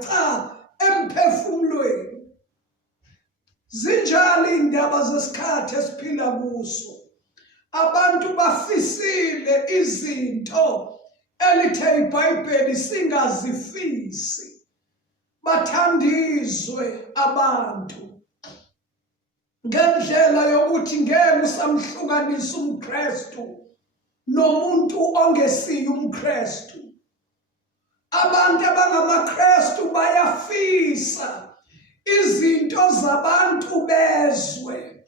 bazaca emphefumulweni. Zinjalo indaba zesikhathi esiphila kuso. Abantu bafisile izinto elithe iBhayibheli singazifisi. Bathandizwe abantu ngendlela yokuthi ngeke usamhlukanisa umKristu nomuntu ongesiyo umKristu. Abantu abangamaKristu bayafisa izinto zabantu bezwe.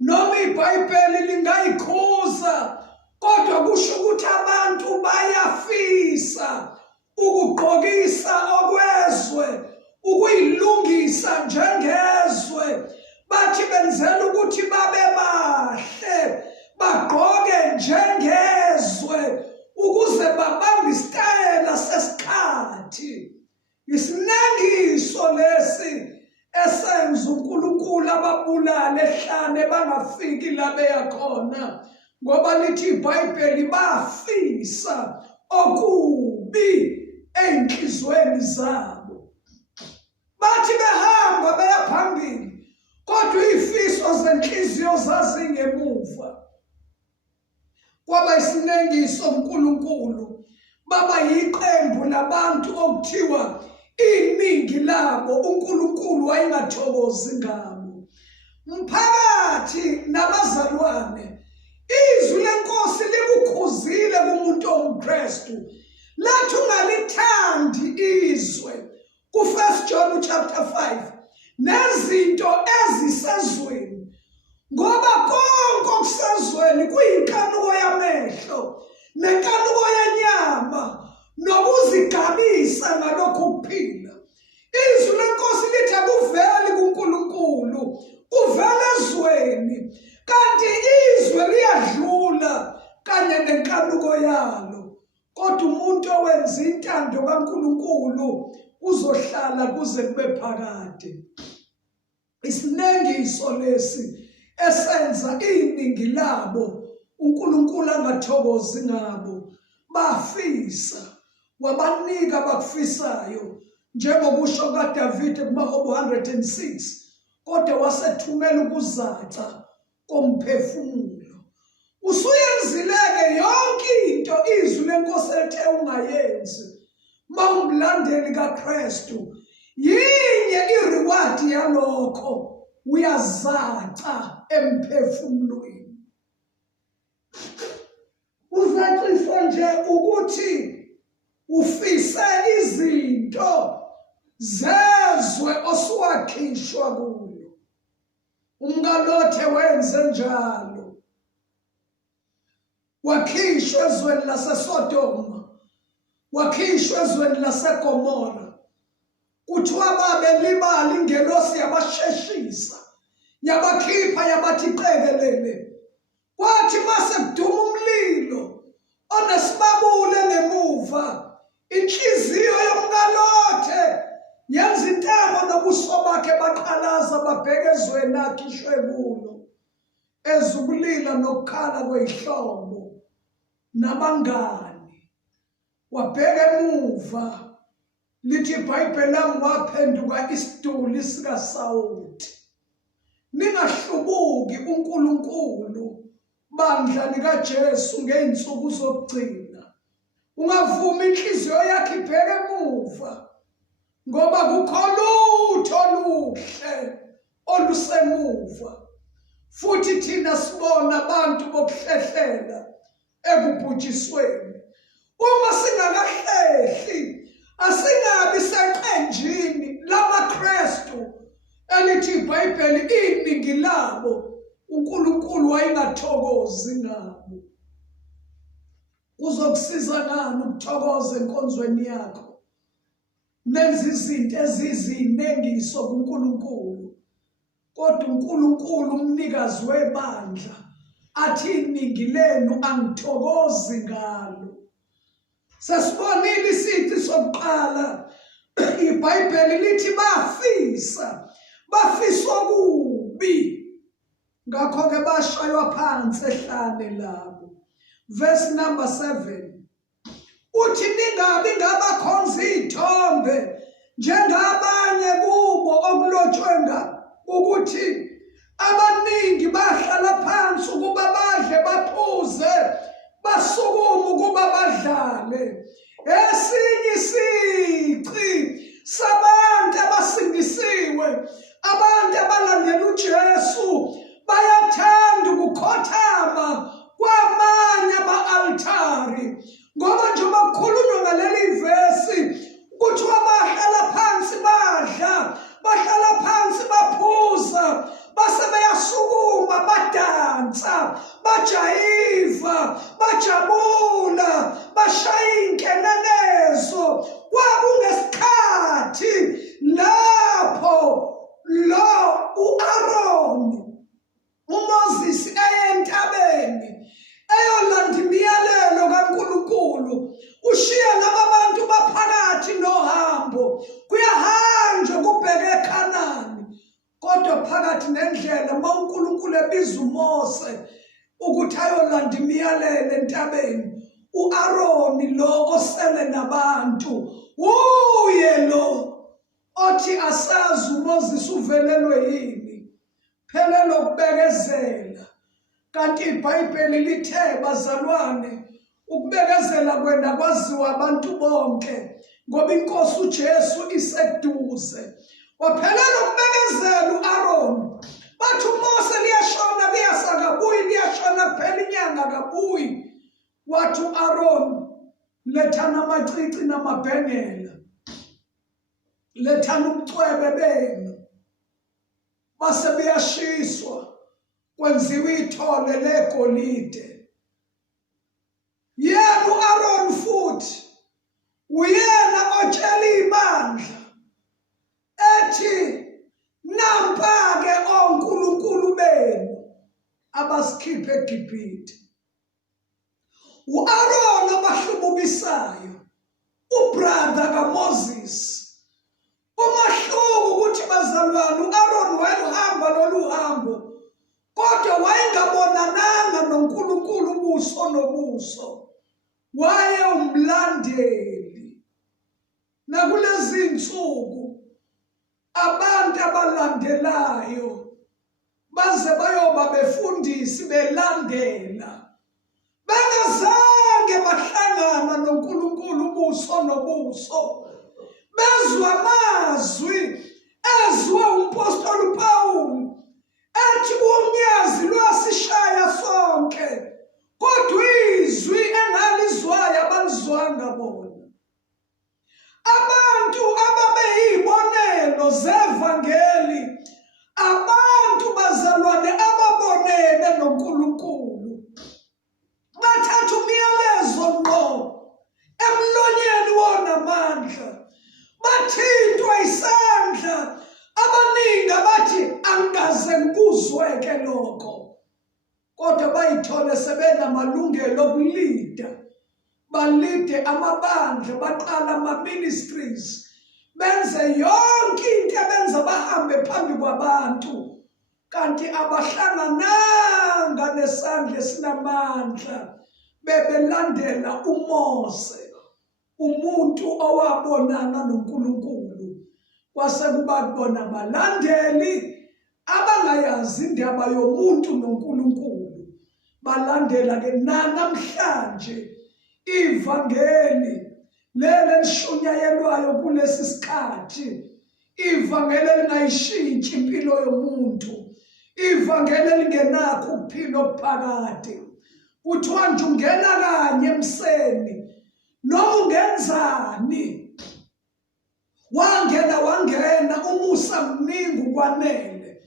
Noma iBhayibheli lingayikhuza, kodwa kusho ukuthi abantu bayafisa ukugqokisa okwezwe, ukuyilungisa njengezwe. Bathi benzela ukuthi babe bahle, bagqoke njengezwe ukuze babambe isitayela sesikhathi. Isinengiso lesi esenza uNkulunkulu ababulale ehlane bangafiki la beya khona, ngoba lithi iBhayibheli bafisa okubi enhlizweni zabo. Bathi behamba beya phambili, kodwa izifiso zenhliziyo zazingemuva. Kwaba isinengiso uNkulunkulu, baba yiqembu labantu okuthiwa iningi labo uNkulunkulu wayengathokozi ngabo. Mphakathi nabazalwane, izwi leNkosi likukhuzile kumuntu omKristu. Lathi ungalithandi izwe ku1 John chapter 5 nezinto ezisezweni, ngoba konke okusezweni kuyinkanuko yamehlo nenkanuko yenyama nokuzigabisa ngalokho kuphila. Izwi leNkosi lithi akuveli kuNkulunkulu, kuvela ezweni, kanti izwe liyadlula kanye nenkanuko yalo. Kodwa umuntu owenza intando kaNkulunkulu uzohlala kuze kube phakade. Isinengiso lesi esenza iningi labo uNkulunkulu angathokozi ngabo. Bafisa, wabanika abakufisayo, njengokusho kaDavide kuMahubo 106, kodwa wasethumela ukuzaca komphefumulo. Usuyenzileke yonke into izwi leNkosi ethe ungayenzi. Mawumlandeli kaKristu, yinye ireward yalokho, uyazaca emphefumulweni. Uzacisa nje ukuthi ufise izinto zezwe osuwakhishwa kulo. UmkaLothe wenze njalo. Wakhishwa ezweni laseSodoma, wakhishwa ezweni laseGomora. Kuthiwa babelibala ingelosi yabasheshisa, yabakhipha yabathi qekelele. Kwathi mase kuduma umlilo onesibabule ngemuva, inhliziyo yomkaLothe yenza intamo nobuso bakhe baqhalaza babheke ezweni akhishwe kulo. Ezukulila nokukhala kweyihlobo nabangani. Wabheka emuva, lithi iBhayibheli lami waphenduka isiduli sikaSawuli. Ningahlubuki uNkulunkulu, bandla likaJesu, ngey'nsuku zokugcina. Ungavuma inhliziyo yakhe ibheke emuva, ngoba kukho lutho oluhle olusemuva. Futhi thina sibona abantu bokuhlehlela ekubhujisweni. Uma singakahlehli, asingabi seqenjini lamaKristu elithi iBhayibheli iningi labo uNkulunkulu wayengathokozi ngabo. Kuzokusiza ngani ukuthokoza enkonzweni yakho? Nenza izinto ezizinengiso kuNkulunkulu, kodwa uNkulunkulu umnikazi webandla athi iningi lenu angithokozi ngalo. Sesibonile isici sokuqala, iBhayibheli lithi bafisa okubi, ngakho-ke bashaywa phansi ehlane labo. Verse number 7 uthi ningabi ngabakhonza izithombe njengabanye kubo okulotshwe ukuthi abaningi bahlala phansi ukuba badle baphuze basukuma ukuba badlale. Esinye isici sabantu abasindisiwe, abantu abalandela uJesu, bayathanda ukukhothama kwamanye ama-altari, ngoba njengoba kukhulunywa ngaleli vesi kuthiwa bahlala phansi badla, bahlala phansi baphuza, base beyasukuma badansa, bajayiva, bajabula, bashaya inkenenezo. Kwakungesikhathi lapho u-Aroni, uMoses entabeni eyolanda imiyalelo kaNkulunkulu, ushiya laba bantu baphakathi nohambo, kuyahanjwa kubheke eKhanani. Kodwa phakathi nendlela uma uNkulunkulu ebiza uMose ukuthi ayolanda imiyalelo entabeni, u-Aroni lo osele nabantu uye lo othi asazi uMoses uvelelwe yini. Phelelo ukubekezela. Kanti iBhayibheli lithe bazalwane, ukubekezela kwenda kwaziwa abantu bonke ngoba iNkosi uJesu iseduze. Waphelela ukubekezela u-Aroni. Bathi uMose liyashona liyasa kabuyi, liyashona kuphela inyanga kabuyi. Wathi u-Aroni, lethana amacici namabhengela, lethana ubucwebe benu. Base beyashiswa, kwenziwa ithole legolide. Yena u-Aroni futhi uyena otshela ibandla ethi, nampa-ke onkulunkulu benu abasikhiphe eGibhithe. U-Aroni abahlubukisayo, ubrother kaMoses. Umahluko ukuthi bazalwane, u-Aroni wayeluhamba lolu hambo, kodwa wayengabonananga noNkulunkulu ubuso nobuso. Waye umlandeli. Nakulezi insuku abantu abalandelayo baze bayoba befundisi belandela, bengazange bahlangana noNkulunkulu ubuso nobuso. Bezwa amazwi ezwe umpostoli uPawulu ethi unyazi lwasishaya sonke, kodwa izwi engalizwayo abalizwanga bona. Abantu ababeyibonelo zevangeli, abantu bazalwane ababonene noNkulunkulu, bathatha umyalezo ngqo emlonyeni wonamandla, bathintwa isandla. Abaningi abathi angikaze ngikuzweke lokho, kodwa bayithole sebenamalungelo okulida, balide amabandla, baqala ama-ministries, benze yonke into ebenza bahambe phambi kwabantu, kanti abahlangananga nesandla esinamandla. Bebelandela uMose, umuntu owabonana noNkulunkulu. Kwase kuba bona abalandeli abangayazi indaba yomuntu noNkulunkulu, balandela-ke nanamhlanje ivangeli leli elishunyayelwayo kulesi sikhathi, ivangeli elingayishintshi impilo yomuntu, ivangeli elingenakho ukuphila okuphakade. Kuthiwa nje ungena kanye emseni noma ungenzani, wangena umusa mningi ukwanele.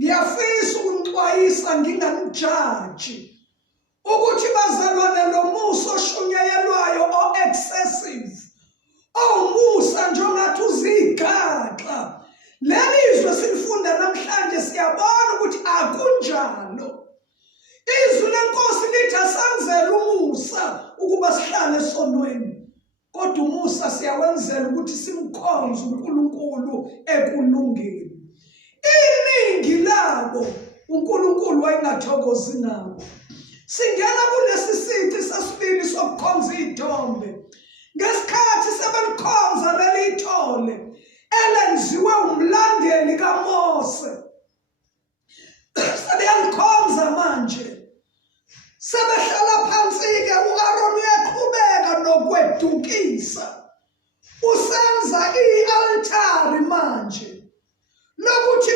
Ngiyafisa ukunixwayisa nginganijaji ukuthi bazalwane, lo musa oshunyayelwayo o-excessive, owumusa njengathi uzigaxa. Leli izwe silifunda namhlanje siyabona ukuthi akunjalo. Izwi leNkosi lithi asenzele umusa ukuba sihlale esonweni, kodwa umusa siyawenzela ukuthi simkhonze uNkulunkulu ekulungeni. Iningi labo uNkulunkulu wayengathokozi ngabo. Singena kulesi sici sesibili sokukhonza iy'thombe. ngesikhathi sebelikhonza leli ithole elenziwe umlandeli kaMose. Sebeyalikhonza manje, sebehlala phansi-ke u-Aroni uyaqhubeka nokwedukisa, usenza i-altari manje lokuthi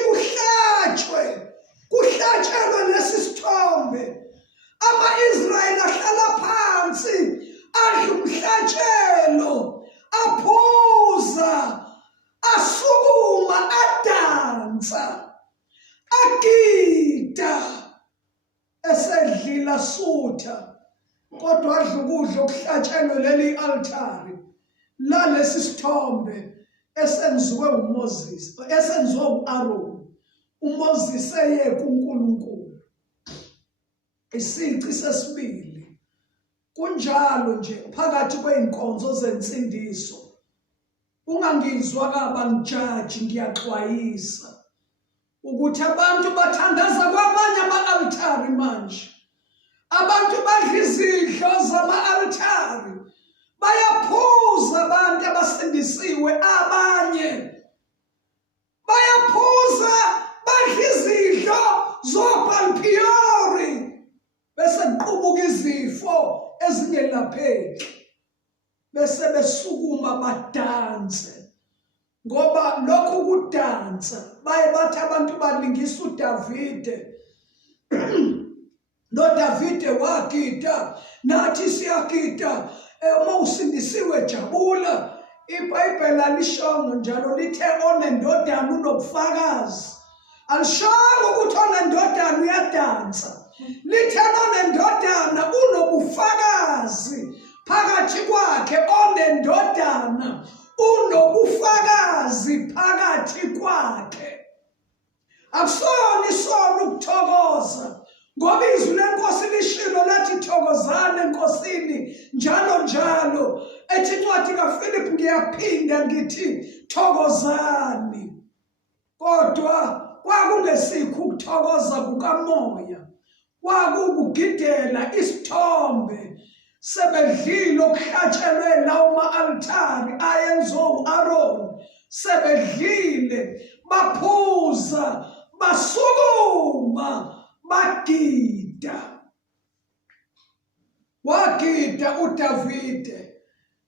kuhlatshelwe lesi sithombe. Ama-Israyeli ahlala phansi, adla umhlatshelo, aphuza, asukuma, adansa, agida, esedlila sutha, kodwa adla ukudla okuhlatshelwe leli altari lalesi sithombe esenziwe uMoses, esenziwe u-Aroni. uMoses eye kuNkulunkulu. Isici sesibili, kunjalo nje phakathi kweinkonzo zensindiso, ungangizwa kaba ngijaji, ngiyaxwayisa ukuthi abantu bathandaza kwamanye ama-altari manje. Abantu badla izidlo zama-altari, bayaphuza abantu abasindisiwe, abanye bayaphuza, badla izidlo zoBalpiyori, bese kuqubuka izifo ezingelapheki, bese besukuma badanse. Ngoba lokhu kudansa baye bathi abantu balingisa uDavide. noDavide wagida, nathi siyagida, uma usindisiwe jabula. IBhayibheli alishongo njalo, lithe onendodana unobufakazi. Alishongo ukuthi onendodana uyadansa, lithe onendodana unobufakazi phakathi kwakhe. Onendodana unobufakazi phakathi kwakhe. Akusona isono ukuthokoza, ngoba izwi leNkosi lishilo lathi thokozani eNkosini njalo njalo. Ethi incwadi kaFilipi, ngiyaphinda ngithi thokozani. Kodwa kwakungesikho ukuthokoza kukamoya, kwakukugidela isithombe. Sebedlile okuhlatshelwe lawo ma-altari ayenziwe u-Aroni, sebedlile, baphuza, basukuma, bagida. Wagida uDavide.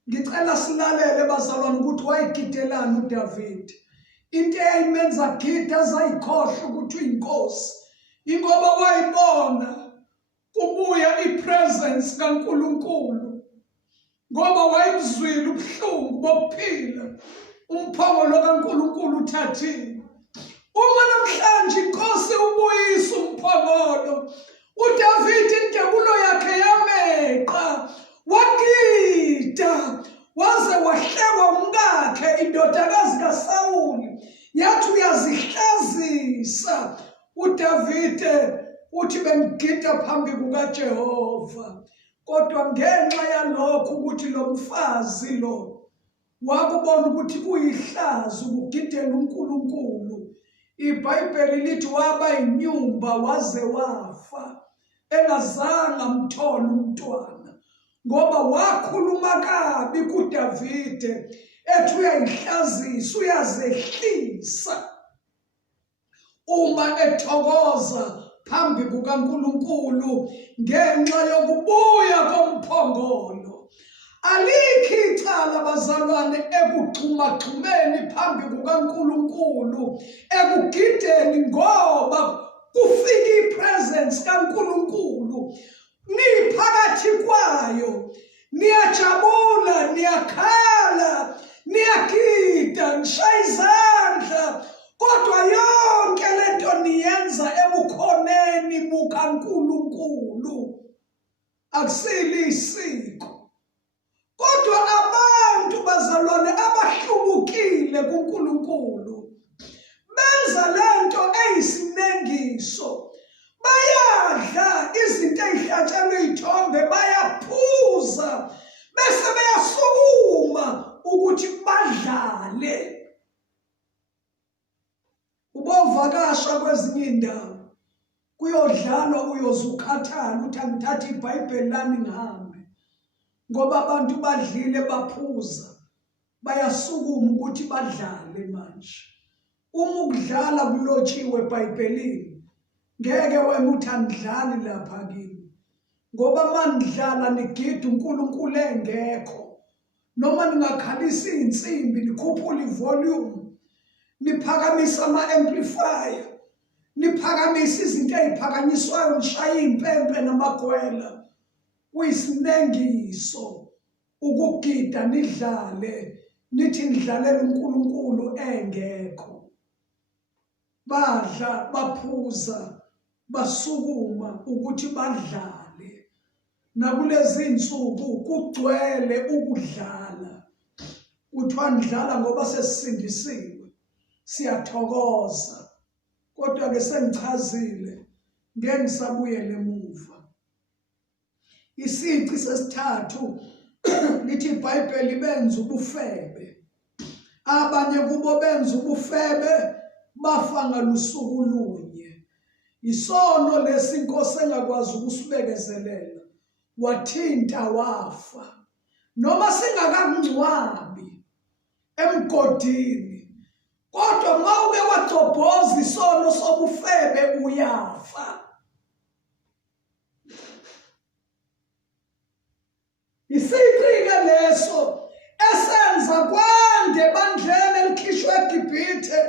Ngicela silalele bazalwane ukuthi wayegidelani uDavide. Into eyayimenza agida azayikhohlwa ukuthi uyinkosi, ingoba wayibona kubuya ipresence kaNkulunkulu, ngoba wayebuzwile ubuhlungu bokuphila, umphongolo kaNkulunkulu uthathile. Uma namhlanje inkosi ubuyisa umphongolo, uDavide injabulo yakhe yameqa, wagida, waze wahlekwa umkakhe indodakazi kaSawuli, yathi uyazihlazisa. uDavide uthi bengigida phambi kukaJehova, kodwa ngenxa yalokho ukuthi lo mfazi lo wakubona ukuthi kuyihlazo ukugidela uNkulunkulu, iBhayibheli lithi waba inyumba waze wafa, engazange amthole umntwana, ngoba wakhuluma kabi kuDavide, ethi uyayihlazisa, uyazehlisa uma ethokoza phambi kukaNkulunkulu ngenxa yokubuya komphongolo. Alikho icala bazalwane ekugxumaxhumeni phambi kukaNkulunkulu, ekugideni, ngoba kufika ipresence kaNkulunkulu. Niphakathi kwayo, niyajabula, niyakhala, niyagida, nishaya izandla, kodwa yonke lento niyenza ebukhoneni bukaNkulunkulu. Akusili isiko, kodwa abantu bazalwane abahlubukile kuNkulunkulu benza lento eyisinengiso. Bayadla izinto ezihlatshelwe izithombe, bayaphuza, bese beyasukuma ukuthi badlale. Ubovakasha kwezinye indawo, kuyodlalwa, uyozukhathala uthi angithathe iBhayibheli lami ngihambe. ngoba abantu badlile baphuza bayasukuma ukuthi badlale manje. Uma ukudlala kulotshiwe eBhayibhelini, ngeke wena uthi angidlali lapha kimi, ngoba manidlala nigida uNkulunkulu engekho, noma ningakhalisa insimbi nikhuphula ivolume, niphakamisa ama-amplifier, niphakamisa izinto eziphakanyiswayo, nishaya impempe namagwela, kuyisinengiso ukugida nidlale nithi nidlalela uNkulunkulu engekho. Badla baphuza basukuma ukuthi badlale. Nakulezi insuku kugcwele ukudlala. Kuthiwa nidlala ngoba sesisindisiwe, siyathokoza. Kodwa ke sengichazile, ngeke ngisabuyele emuva. Isici sesithathu lithi iBhayibheli benza ubufebe. Abanye kubo benza ubufebe bafa ngalusuku lunye. Isono lesi inkosi engakwazi ukusibekezelela, wathinta wafa. Noma singakangcwabi emgodini, kodwa uma uke wagcobhoza isono sobufebe uyafa. Isici-ke leso esenza kwande ebandleni elikhishwe eGibhithe,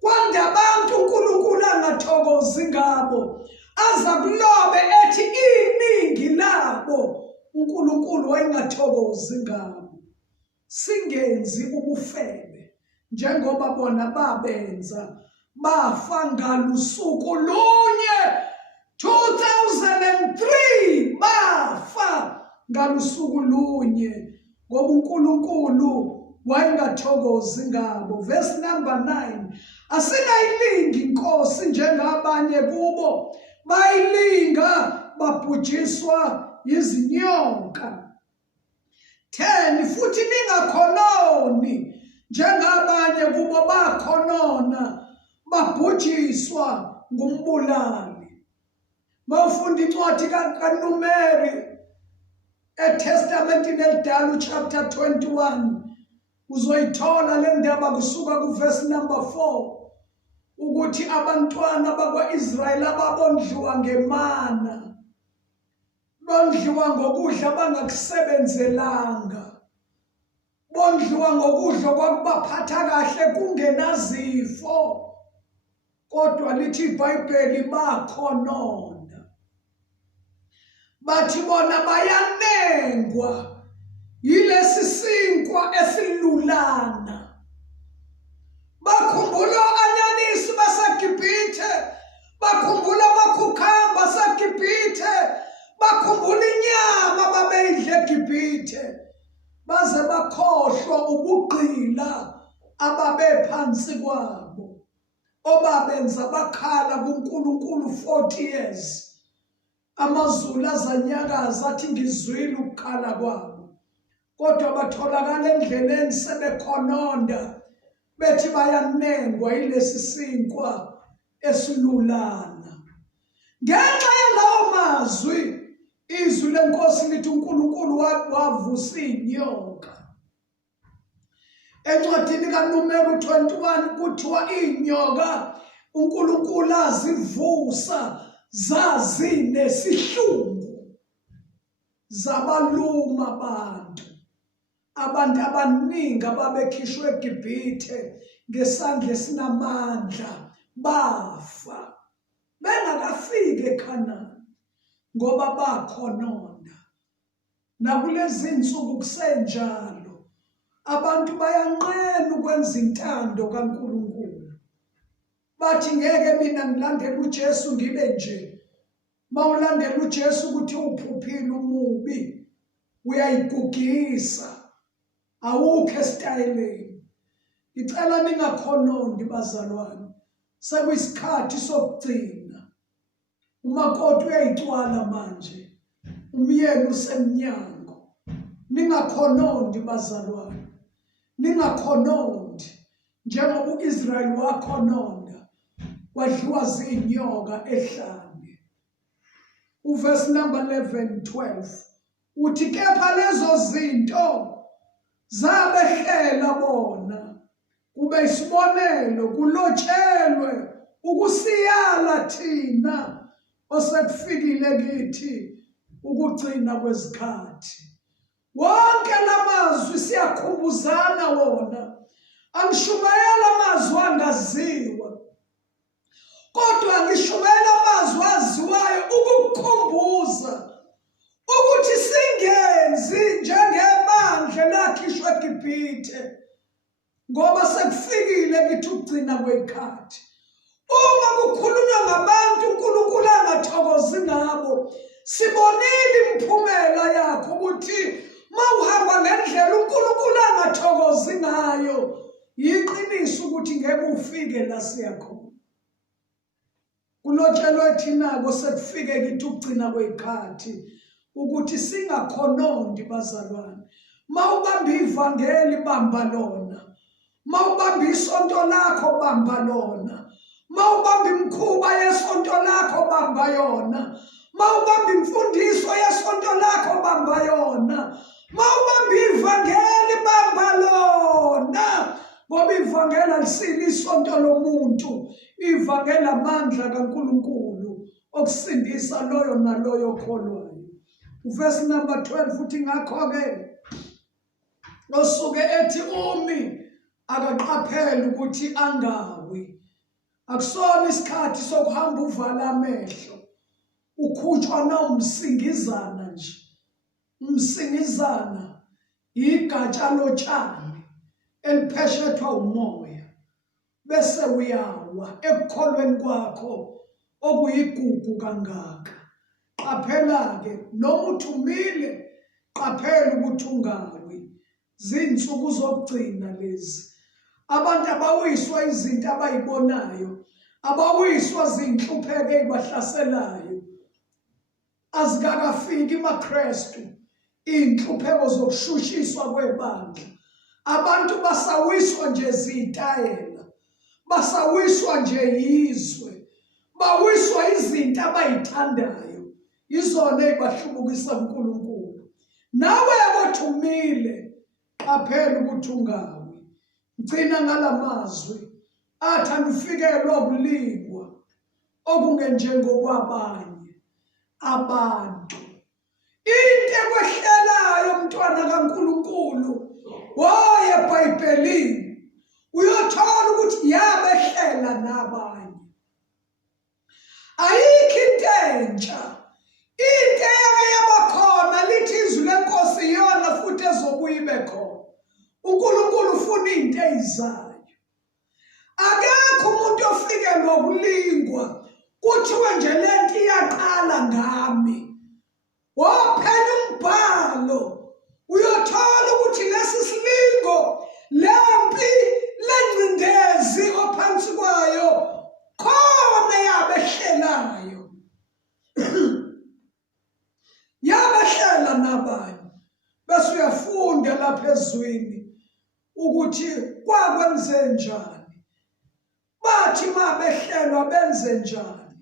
kwande abantu uNkulunkulu angathokozi ngabo, aza kulobe ethi iningi labo uNkulunkulu wayengathokozi ngabo. Singenzi ubufebe njengoba bona babenza, bafa ngalusuku lunye. 2003 bafa ngalusuku lunye ngoba uNkulunkulu wayengathokozi ngabo. Verse number 9, asingayilingi inkosi njengabanye kubo, bayilinga babhujiswa yizinyoka. 10, futhi ningakhononi njengabanye kubo bakhonona babhujiswa ngumbulali. Mawufunda incwadi kaNumeri eTestamentini elidala chapter 21, uzoyithola le ndaba kusuka kuverse number 4, ukuthi abantwana bakwa-Israyeli ababondliwa ngemana, bondliwa ngokudla bangakusebenzelanga, bondliwa ngokudla kwakubaphatha kahle kungenazifo, kodwa lithi iBhayibheli bakhonona. Bathi bona bayanengwa yilesi sinkwa esilulana. Bakhumbula anyanisi baseGibhithe, bakhumbula amakhukhamba aseGibhithe, bakhumbula inyama babeyidle eGibhithe, baze bakhohlwa ubugqila ababephansi kwabo, obabenza bakhala kuNkulunkulu 40 years. Amazulu azanyakaza athi ngizwile ukukhala kwabo, kodwa batholakala endleleni sebekhononda, bethi bayanengwa yilesi sinkwa esilulana. Ngenxa yalawo mazwi, izwi lenkosi lithi uNkulunkulu wavusa inyoka. Encwadini kaNumeri 21 kuthiwa inyoka uNkulunkulu azivusa, zazinesihlungu, zabaluma abantu abaningi ababekhishwe eGibhithe ngesandla esinamandla bafa bengakafiki eKhanani ngoba bakhonona. Nakulezi insuku kusenjalo, abantu bayanqena ukwenza intando kaNkulunkulu. Bathi ngeke mina ngilandele uJesu ngibe nje. Mawulandela uJesu ukuthi uphuphile umubi, uyayigugisa, awukho esitayeleni. Ngicela ningakhonondi bazalwane, sekuyisikhathi sokugcina. Umakoti uyayicwala manje, umyeni usemnyango. Ningakhonondi bazalwane, ningakhonondi njengoba uIsrayeli wakhononda, wadliwa zinyoka ehlane. Uverse number 11, 12 uthi kepha lezo zinto zabehlela bona kube isibonelo kulotshelwe ukusiyala thina osekufikile kithi ukugcina kwezikhathi. Wonke lamazwi siyakhumbuzana wona, angishumayela amazwi angaziwa, kodwa ngishumayela amazwi aziwayo ukukukhumbuza ukuthi singenzi njengebandla lakhishwa eGibhithe, ngoba sekufikile kithi ukugcina kwezikhathi. Uma kukhulunywa ngabantu uNkulunkulu angathokozi ngabo, sibonile imiphumela yakho ukuthi mawuhamba ngendlela uNkulunkulu angathokozi ngayo, yiqiniso ukuthi ngeke ufike la siyakhona. Kulotshelwe thina sekufike kithi ukugcina kwezikhathi ukuthi singakhonondi bazalwane. Mawubamba ivangeli bamba lona, mawubamba isonto lakho bamba lona, mawubamba imikhuba yesonto lakho bamba yona, mawubamba imfundiso yesonto lakho bamba yona, mawubamba ivangeli bamba lona, ngoba ivangeli alisili isonto lomuntu, ivangeli amandla kaNkulunkulu okusindisa loyo naloyo okholwayo. Verse number 12 uthi ngakho-ke osuke ethi umi akaqaphele ukuthi angawi. Akusona isikhathi sokuhamba uvala amehlo ukhutshwa nawumsingizana nje. Umsingizana igatsha lotshani elipheshethwa umoya bese uyawa ekukholweni kwakho okuyigugu kangaka. Qaphela-ke noma uthumile, qaphela ukuthi ungawi. Zinsuku zokugcina lezi. Abantu abawiswa izinto abayibonayo, abawiswa zinhlupheko ezibahlaselayo. Azikakafiki maKristu inhlupheko zokushushiswa kwebandla. Abantu basawiswa nje zitayela, basawiswa nje yizwe, bawiswa izinto abayithandayo, izona ezibahlubukisa uNkulunkulu. Nawe othumile, qaphela ukuthi ungawi. Gcina ngalamazwi athi anifikelwa ukulingwa okungenjengokwabanye abantu. Into ekwehlelayo mntwana kaNkulunkulu woye eBhayibhelini uyothola ukuthi yabehlela nabanye. Ayikho into entsha, into eyake yabakhona lithi izwi lenkosi iyona futhi ezobuye ibe khona. uNkulunkulu ufuna into eyizayo. Akekho umuntu ofikelwa ukulingwa kuthiwe nje lento iyaqala ngami. Wophela umbhalo uyothola ukuthi lesi silingo, lempi lengcindezi ophansi kwayo khona yabehlelayo. Yabehlela nabanye. Bese uyafunda lapha ezweni ukuthi kwakwenze njani, bathi mabehlelwa benze njani,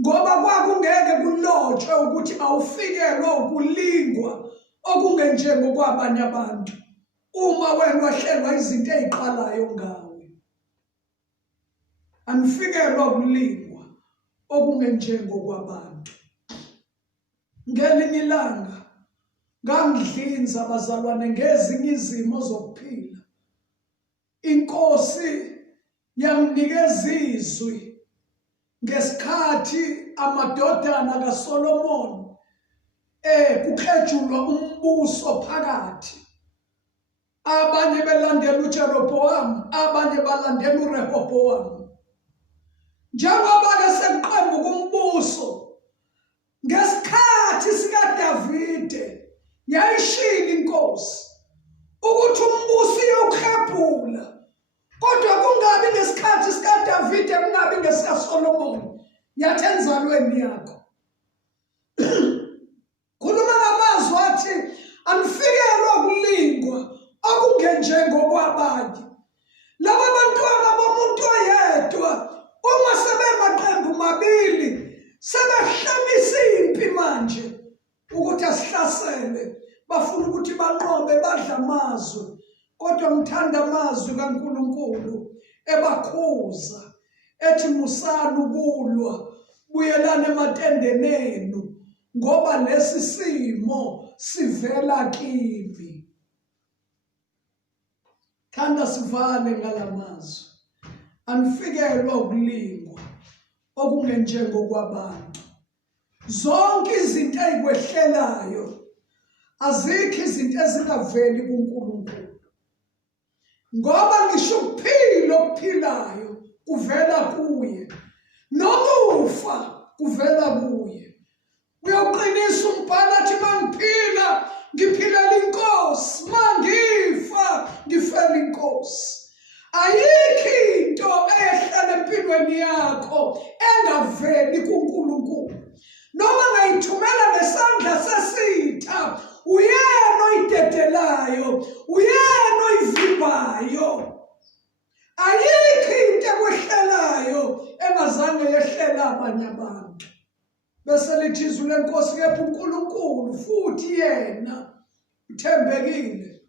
ngoba kwakungeke kulotshwe ukuthi awufikelwa ukulingwa okungenjengokwabanye abantu uma wena wahlelwa izinto eziqalayo ngawe. Anifikelwa ukulingwa okungenjengokwabantu. Ngelinye ilanga ngangidlinza abazalwane ngezinye izimo zokuphila. Inkosi yanginikeza izwi ngesikhathi amadodana kaSolomon kukhejulwa umbuso phakathi. Abanye belandela uJeroboam, abanye balandela uRehobhoam. Njengoba-ke sekuqembuka umbuso ngesikhathi sikaDavide, yayishilo inkosi ukuthi umbuso uyawukhebhula, kodwa kungabi ngesikhathi sikaDavide, kungabi ngesikaSolomon. Yathi enzalweni yakho khuluma ngamazwi athi anifikelwa ukulingwa okungenjengokwabanye. Laba bantwana bomuntu oyedwa uma sebemaqembu mabili sebehlamisa impi manje ukuthi asihlasele, bafuna ukuthi banqobe badla amazwi, kodwa ngithanda amazwi kaNkulunkulu ebakhuza ethi musani ukulwa, buyelane ematendeni enu ngoba lesi simo sivela kimi. Thanda sivale ngalamazwi. Anifikelwa ukulingwa okungenjengokwabantu. Zonke izinto ezikwehlelayo azikho izinto ezingaveli kuNkulunkulu. Ngoba ngisho ukuphila okuphilayo kuvela kuye, nokufa kuvela kuye. Uyoqinisa umbhalo athi mangiphila ngiphilela inkosi, mangifa ngifela inkosi. Ayikho into ehlala empilweni yakho engaveli kuNkulunkulu. Noma ngayithumela nesandla sesitha, uyena oyidedelayo, uyena oyivimbayo. Ayikho into ekwehlelayo engazange yehlela abanye abantu. Bese lithi izwi lenkosi kepha uNkulunkulu futhi yena uthembekile,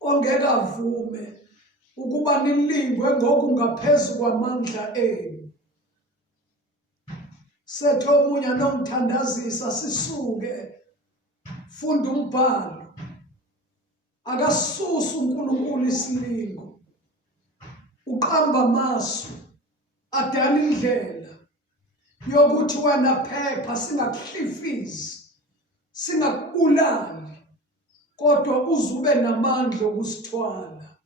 ongeke avume ukuba nilingwe ngokungaphezu kwamandla enu. Sethe omunye anomthandazisa sisuke, funda umbhalo. Akasisusa uNkulunkulu isilingo, uqamba amasu, adala indlela yokuthi wena phepha singakuhlifizi, singakubulali, kodwa uzube namandla okusithwala.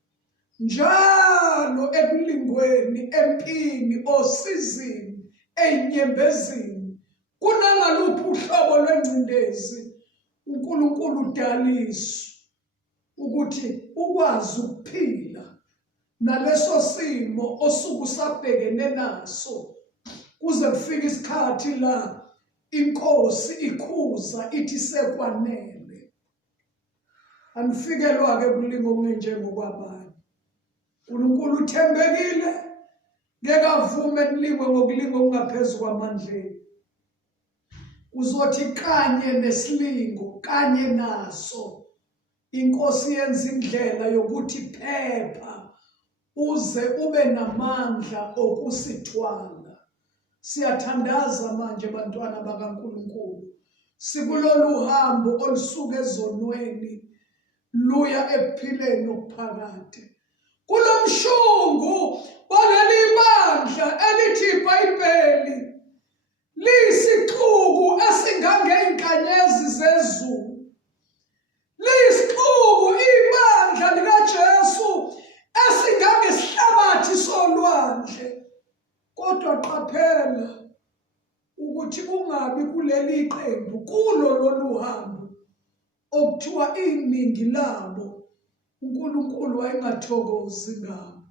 Njalo ekulingweni, empini, osizini, ey'nyembezini, kunangaluphi uhlobo lwengcindezi, uNkulunkulu udaliswe ukuthi ukwazi ukuphila naleso simo osuke usabhekene naso, kuze kufike isikhathi la inkosi ikhuza ithi sekwanele. Anifikelwa-ke kulinga okungenjengokwabanye. uNkulunkulu uthembekile, ngeke avume nilingwe ngokulinga okungaphezu kwamandleni. Uzothi kanye nesilingo, kanye naso, inkosi yenza indlela yokuthi phepha uze ube namandla okusithwala. Siyathandaza manje bantwana bakaNkulunkulu, sikulolu hambo olusuka ezonweni luya ekuphileni okuphakade. Kulo mshungu waleli bandla elithi iBhayibheli liyisixuku esingangey'nkanyezi zezulu, liyisixuku ibandla likaJesu esingangesihlabathi solwandle. Kodwa qaphela ukuthi kungabi kuleli qembu, kulo lolu hambo okuthiwa iningi labo uNkulunkulu wayengathokozi ngabo.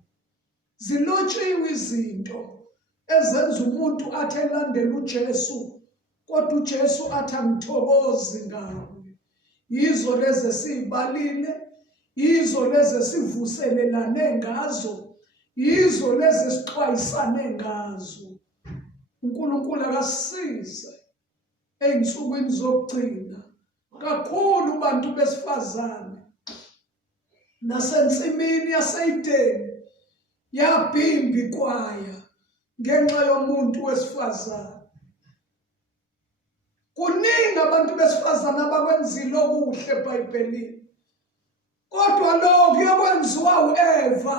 Zilotshiwe izinto ezenza umuntu athi elandela uJesu, kodwa uJesu athi angithokozi ngawe. Yizo lezi esibalile, yizo lezi esivuselelane ngazo, yizo lezi esixwayisane ngazo. uNkulunkulu akasisize ey'nsukwini zokugcina, kakhulu bantu besifazane nasensimini yaseyideni yabhimba ikwaya ngenxa yomuntu wesifazane. Kuningi abantu besifazane abakwenzile okuhle eBhayibhelini, kodwa lokhu yokwenziwa u-Eva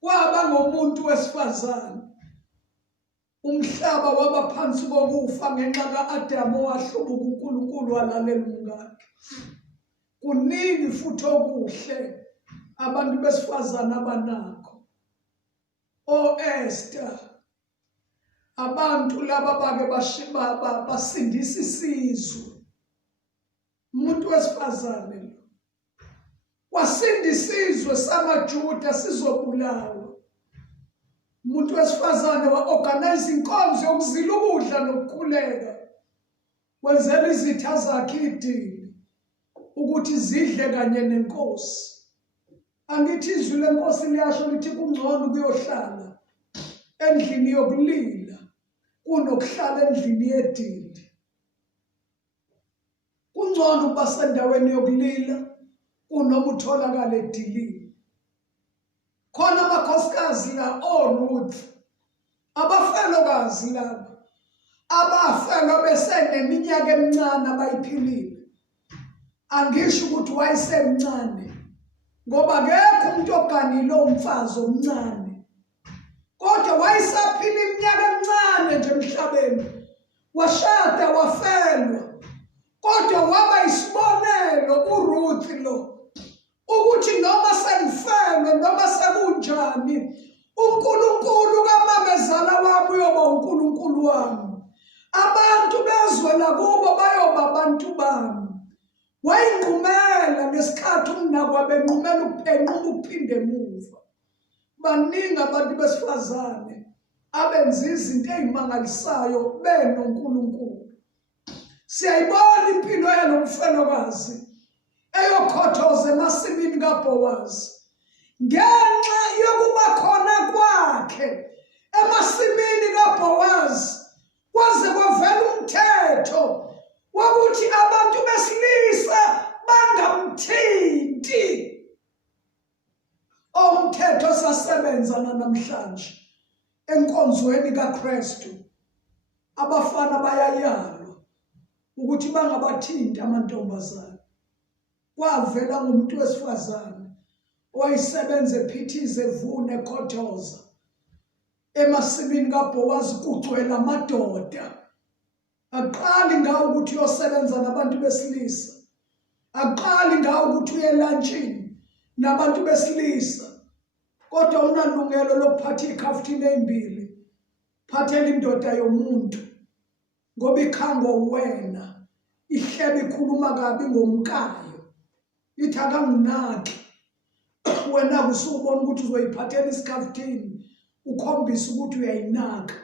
kwaba ngomuntu wesifazane. Umhlaba waba phansi kokufa ngenxa ka-Adamu owahlubuka uNkulunkulu walalela umkakhe. Kuningi futhi okuhle abantu besifazane abanakho. O-Esther, abantu laba bake basindisa isizwe. Umuntu wesifazane lo wasinda isizwe samaJuda sizobulawa. Umuntu wesifazane wa-organize inkonzo yokuzila ukudla nokukhuleka, wenzela izitha zakhe idili ukuthi zidle kanye nenkosi. Angithi izwi lenkosi liyasho lithi kungcono kuyohlala endlini yokulila kunokuhlala endlini yedili. kungcono ukuba sendaweni yokulila kunoma utholakala edilini. Khona amakhosikazi la oRuth, abafelokazi laba abafelwa beseneminyaka emincane abayiphilile. Angisho ukuthi wayesemncane ngoba akekho umuntu oganile umfazi omncane, kodwa wayesaphila iminyaka emincane nje emhlabeni. Washada wafelwa, kodwa waba isibonelo uRuth lo ukuthi noma sengifelwe noma sekunjani, uNkulunkulu kamamezala wami uyoba uNkulunkulu wami. Abantu bezwe lakubo bayoba abantu bami. Wayinqumela ngesikhathi umnakwa benquma ukuphinde emuva. Baningi abantu besifazane abenza izinto ezimangalisayo benoNkulunkulu. Siyayibona impilo yalo mfelokazi eyokhothoza emasimini kaBowazi ngenxa yokuba khona kwakhe emasimini kaBowazi. Kwaze kwavela umthetho wokuthi abantu besilisa bangamthinti. Umthetho osasebenza namhlanje enkonzweni kaKristu. Abafana bayayalwa ukuthi bangabathinti amantombazane. Kwavela ngumuntu wesifazane owayesebenza ephithiza evuna ekhothoza emasimini kaBowazi kugcwele amadoda. Aqali ngawo ukuthi uyosebenza nabantu besilisa, aqali ngawo ukuthi uye lunchini nabantu besilisa, kodwa unalungelo lokuphatha ikhafuthini ezimbili. Phathela indoda yomuntu ngoba ikhango wena, ihlebe ikhuluma kabi ngomkayo, ithi akanginaki. Wena kusubona ukuthi uzoyiphathela isikhafuthini ukhombisa ukuthi uyayinaka.